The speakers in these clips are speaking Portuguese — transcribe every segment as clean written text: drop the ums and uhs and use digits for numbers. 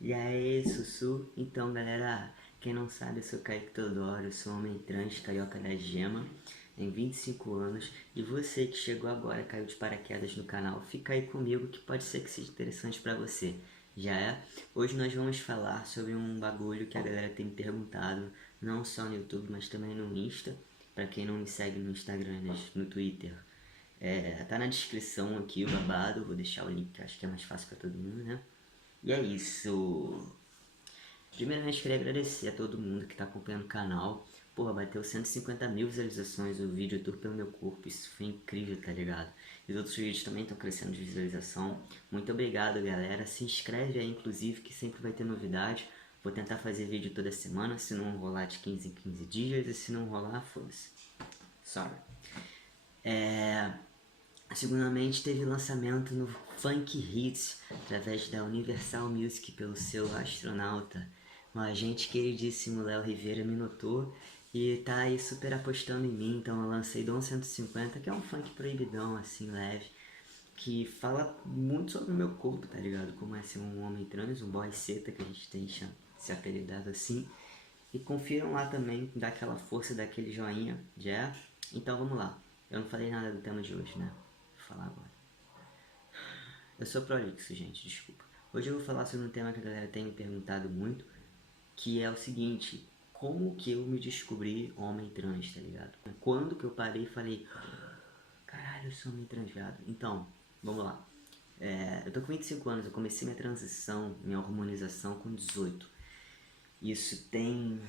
E aí, Sussu? Então, galera, quem não sabe, eu sou Kaique Teodoro, eu sou homem trans, carioca da gema, tem 25 anos, e você que chegou agora, caiu de paraquedas no canal, fica aí comigo que pode ser que seja interessante pra você. Já é? Hoje nós vamos falar sobre um bagulho que a galera tem me perguntado, não só no YouTube, mas também no Insta, pra quem não me segue no Instagram, no Twitter. Tá na descrição aqui o babado, vou deixar o link, acho que é mais fácil pra todo mundo, né? E é isso. Primeiramente, queria agradecer a todo mundo que está acompanhando o canal. Porra, bateu 150 mil visualizações o vídeo Tour pelo Meu Corpo. Isso foi incrível, tá ligado? E os outros vídeos também estão crescendo de visualização. Muito obrigado, galera. Se inscreve aí, inclusive, que sempre vai ter novidade. Vou tentar fazer vídeo toda semana, se não rolar de 15 em 15 dias. E se não rolar, foda-se. Sorry. Segundamente, teve lançamento no Funk Hits, através da Universal Music pelo selo Astronauta. Um agente queridíssimo, Léo Rivera, me notou e tá aí super apostando em mim, então eu lancei Dom 150, que é um funk proibidão, assim, leve, que fala muito sobre o meu corpo, tá ligado? Como é ser um homem trans, um boy seta, que a gente tem se apelidado assim. E confiram lá também, dá aquela força, daquele joinha, já. Então vamos lá. Eu não falei nada do tema de hoje, né? Vou falar agora. Eu sou prolixo, gente, desculpa. Hoje eu vou falar sobre um tema que a galera tem me perguntado muito, que é o seguinte: como que eu me descobri homem trans, tá ligado? Quando que eu parei e falei, caralho, eu sou homem trans, viado. Então, vamos lá. Eu tô com 25 anos, eu comecei minha transição, minha hormonização com 18. Isso tem...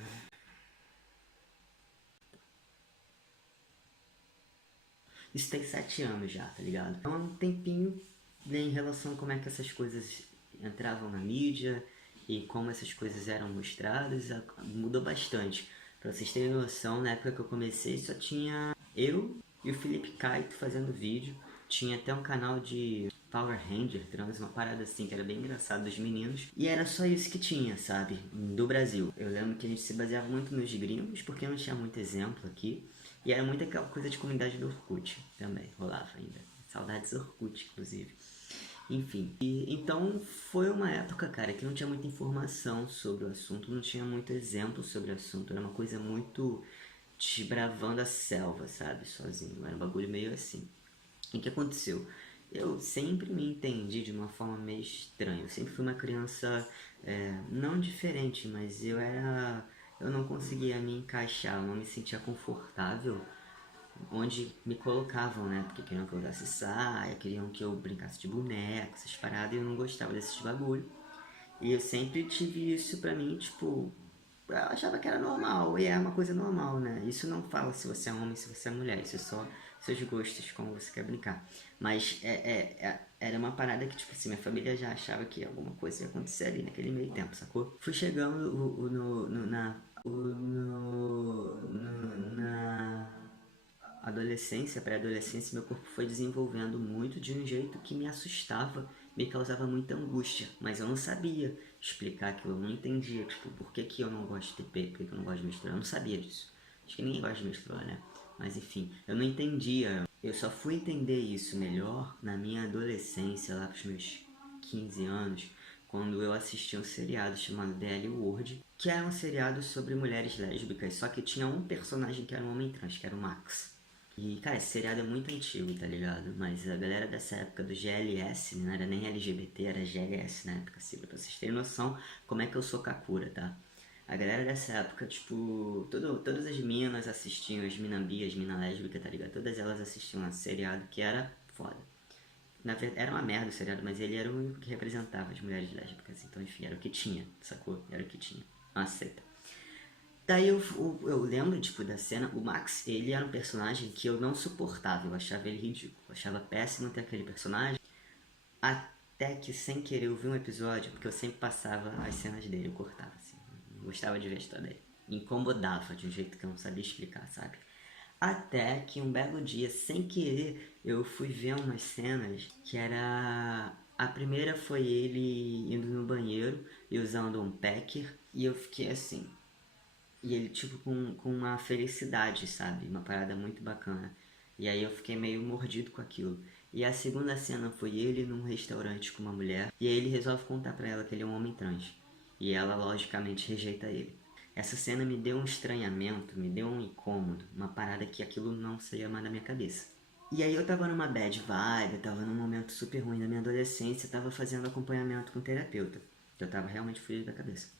Isso tem 7 anos já, tá ligado? Então é um tempinho, né, em relação a como é que essas coisas entravam na mídia e como essas coisas eram mostradas, mudou bastante. Pra vocês terem noção, na época que eu comecei só tinha eu e o Felipe Caito fazendo vídeo. Tinha até um canal de Power Ranger trans, uma parada assim que era bem engraçado dos meninos. E era só isso que tinha, sabe? Do Brasil. Eu lembro que a gente se baseava muito nos gringos, porque não tinha muito exemplo aqui. E era muito aquela coisa de comunidade do Orkut também, rolava ainda. Saudades Orkut, inclusive. Enfim, então foi uma época, cara, que não tinha muita informação sobre o assunto, não tinha muito exemplo sobre o assunto, era uma coisa muito desbravando a selva, sabe, sozinho, era um bagulho meio assim. E o que aconteceu? Eu sempre me entendi de uma forma meio estranha, eu sempre fui uma criança, não diferente, mas eu não conseguia me encaixar, eu não me sentia confortável onde me colocavam, né? Porque queriam que eu usasse saia, queriam que eu brincasse de boneco, essas paradas, e eu não gostava desses bagulho. E eu sempre tive isso pra mim, tipo, eu achava que era normal, e é uma coisa normal, né? Isso não fala se você é homem, se você é mulher, isso é só seus gostos, como você quer brincar. Mas era uma parada que, tipo assim, minha família já achava que alguma coisa ia acontecer ali naquele meio tempo, sacou? Fui chegando na adolescência, pré-adolescência, meu corpo foi desenvolvendo muito de um jeito que me assustava, me causava muita angústia, mas eu não sabia explicar aquilo, eu não entendia, tipo, por que que eu não gosto de ter peito, por que que eu não gosto de misturar, eu não sabia disso. Acho que ninguém gosta de misturar, né? Mas enfim, eu não entendia. Eu só fui entender isso melhor na minha adolescência, lá pros meus 15 anos, quando eu assisti um seriado chamado The L Word, que era um seriado sobre mulheres lésbicas, só que tinha um personagem que era um homem trans, que era o Max. E, cara, esse seriado é muito antigo, tá ligado? Mas a galera dessa época do GLS, não era nem LGBT, era GLS na época, assim, pra vocês terem noção como é que eu sou Kakura, tá? A galera dessa época, tipo, todas as minas assistiam, as mina bi, as mina lésbica, tá ligado? Todas elas assistiam a seriado que era foda. Na verdade, era uma merda o seriado, mas ele era o único que representava as mulheres lésbicas. Então, enfim, era o que tinha, sacou? Era o que tinha. Aceita. Daí eu lembro, tipo, da cena, o Max, ele era um personagem que eu não suportava, eu achava ele ridículo, eu achava péssimo ter aquele personagem, até que sem querer eu vi um episódio, porque eu sempre passava as cenas dele, eu cortava, assim, não gostava de ver a história dele, me incomodava de um jeito que eu não sabia explicar, sabe? Até que um belo dia, sem querer, eu fui ver umas cenas que era... A primeira foi ele indo no banheiro e usando um packer, e eu fiquei assim... E ele, tipo, com uma felicidade, sabe? Uma parada muito bacana. E aí eu fiquei meio mordido com aquilo. E a segunda cena foi ele num restaurante com uma mulher, e aí ele resolve contar pra ela que ele é um homem trans. E ela, logicamente, rejeita ele. Essa cena me deu um estranhamento, me deu um incômodo, uma parada que aquilo não saía mais da minha cabeça. E aí eu tava numa bad vibe, eu tava num momento super ruim da minha adolescência, eu tava fazendo acompanhamento com um terapeuta. Eu tava realmente fugido da cabeça.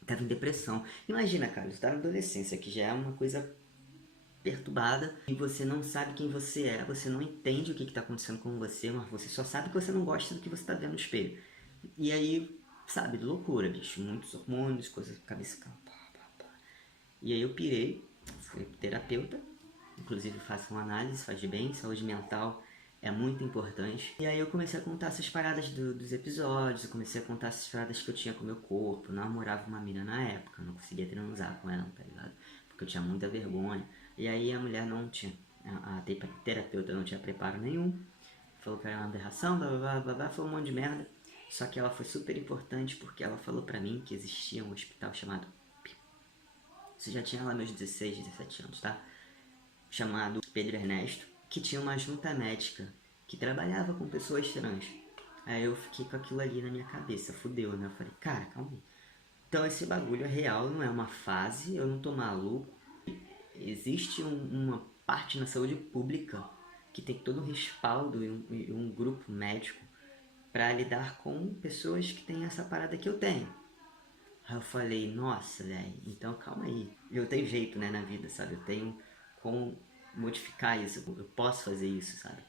Eu tava em depressão. Imagina, cara, você tá na adolescência, que já é uma coisa perturbada, e você não sabe quem você é, você não entende o que está acontecendo com você, mas você só sabe que você não gosta do que você está vendo no espelho. E aí, sabe, loucura, bicho, muitos hormônios, coisas, cabeça, pá, pá, pá. E aí eu pirei, fui terapeuta, inclusive faço uma análise, faz bem, saúde mental é muito importante. E aí eu comecei a contar essas paradas dos episódios, eu comecei a contar essas paradas que eu tinha com o meu corpo, eu namorava uma mina na época, não conseguia transar com ela, tá ligado? Porque eu tinha muita vergonha. E aí a mulher não tinha, a terapeuta não tinha preparo nenhum, falou que era uma aberração, blá blá blá blá, foi um monte de merda. Só que ela foi super importante porque ela falou pra mim que existia um hospital chamado... Isso já tinha lá meus 16, 17 anos, tá? Chamado Pedro Ernesto, que tinha uma junta médica que trabalhava com pessoas trans. Aí eu fiquei com aquilo ali na minha cabeça, fudeu, né? Eu falei, cara, calma aí. Então esse bagulho é real, não é uma fase, eu não tô maluco. Existe uma parte na saúde pública que tem todo um respaldo e um grupo médico para lidar com pessoas que têm essa parada que eu tenho. Aí eu falei, nossa, velho, então calma aí. Eu tenho jeito, né, na vida, sabe? Eu tenho como modificar isso, eu posso fazer isso, sabe?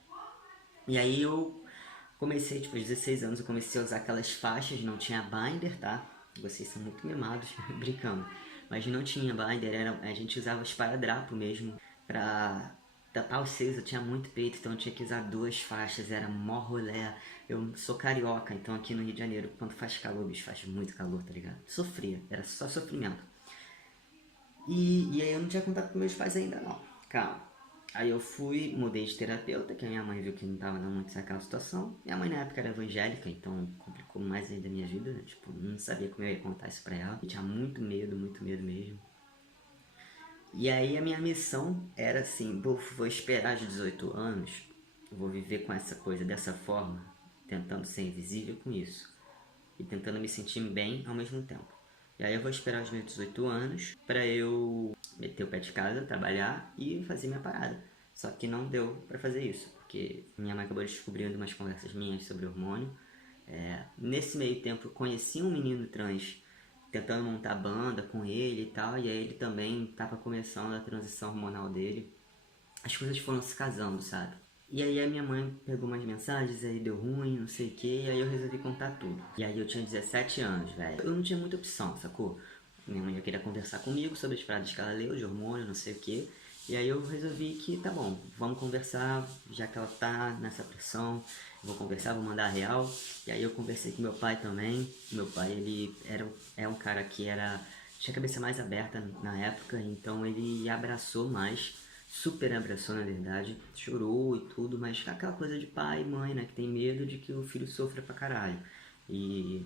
E aí eu comecei, tipo, aos 16 anos, eu comecei a usar aquelas faixas, não tinha binder, tá? Vocês são muito mimados, brincando. Mas não tinha binder, a gente usava esparadrapo mesmo pra tapar os seios. Eu tinha muito peito, então eu tinha que usar 2 faixas, era mó rolé. Eu sou carioca, então aqui no Rio de Janeiro, quando faz calor, bicho, faz muito calor, tá ligado? Sofria, era só sofrimento. E aí eu não tinha contato com meus pais ainda não, calma. Aí eu fui, mudei de terapeuta, que a minha mãe viu que não tava dando muito certo aquela situação. Minha mãe na época era evangélica, então complicou mais ainda a minha vida, né? Tipo, não sabia como eu ia contar isso pra ela. Eu tinha muito medo mesmo. E aí a minha missão era assim, vou esperar aos 18 anos, vou viver com essa coisa dessa forma, tentando ser invisível com isso. E tentando me sentir bem ao mesmo tempo. E aí eu vou esperar os meus 18 anos pra eu meter o pé de casa, trabalhar e fazer minha parada. Só que não deu pra fazer isso, porque minha mãe acabou descobrindo umas conversas minhas sobre hormônio. Nesse meio tempo eu conheci um menino trans tentando montar banda com ele e tal, e aí ele também tava começando a transição hormonal dele. As coisas foram se casando, sabe? E aí a minha mãe pegou umas mensagens, aí deu ruim, não sei o que, e aí eu resolvi contar tudo. E aí eu tinha 17 anos, velho. Eu não tinha muita opção, sacou? Minha mãe já queria conversar comigo sobre as paradas que ela leu, de hormônio, não sei o que. E aí eu resolvi que, tá bom, vamos conversar, já que ela tá nessa pressão, eu vou conversar, vou mandar a real. E aí eu conversei com meu pai também. Meu pai, ele é um cara que tinha a cabeça mais aberta na época, então ele abraçou mais, super abraçou na verdade, chorou e tudo, mas aquela coisa de pai e mãe, né, que tem medo de que o filho sofra pra caralho. E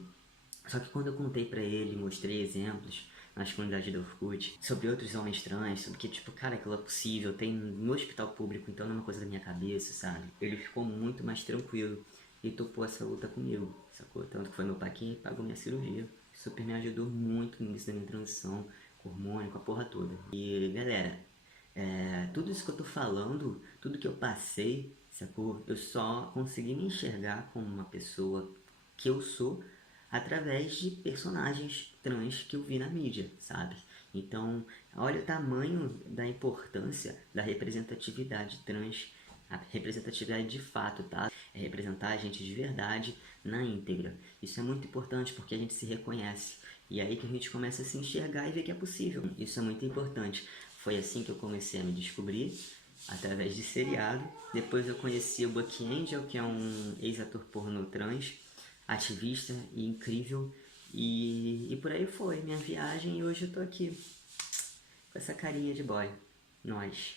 só que quando eu contei pra ele, mostrei exemplos nas comunidades do Orkut, sobre outros homens trans, sobre que, tipo, cara, aquilo é possível, tem no hospital público, então não é uma coisa da minha cabeça, sabe? Ele ficou muito mais tranquilo e topou essa luta comigo, sacou? Tanto que foi meu pai que pagou minha cirurgia, super me ajudou muito no início da minha transição, com hormônio, com a porra toda. E, galera, tudo isso que eu tô falando, tudo que eu passei, sacou? Eu só consegui me enxergar como uma pessoa que eu sou através de personagens trans que eu vi na mídia, sabe? Então, olha o tamanho da importância da representatividade trans, a representatividade de fato, tá? É representar a gente de verdade na íntegra. Isso é muito importante porque a gente se reconhece. E é aí que a gente começa a se enxergar e ver que é possível. Isso é muito importante. Foi assim que eu comecei a me descobrir, através de seriado. Depois eu conheci o Bucky Angel, que é um ex-ator pornô trans, ativista e incrível. E por aí foi minha viagem e hoje eu tô aqui com essa carinha de boy. Nós.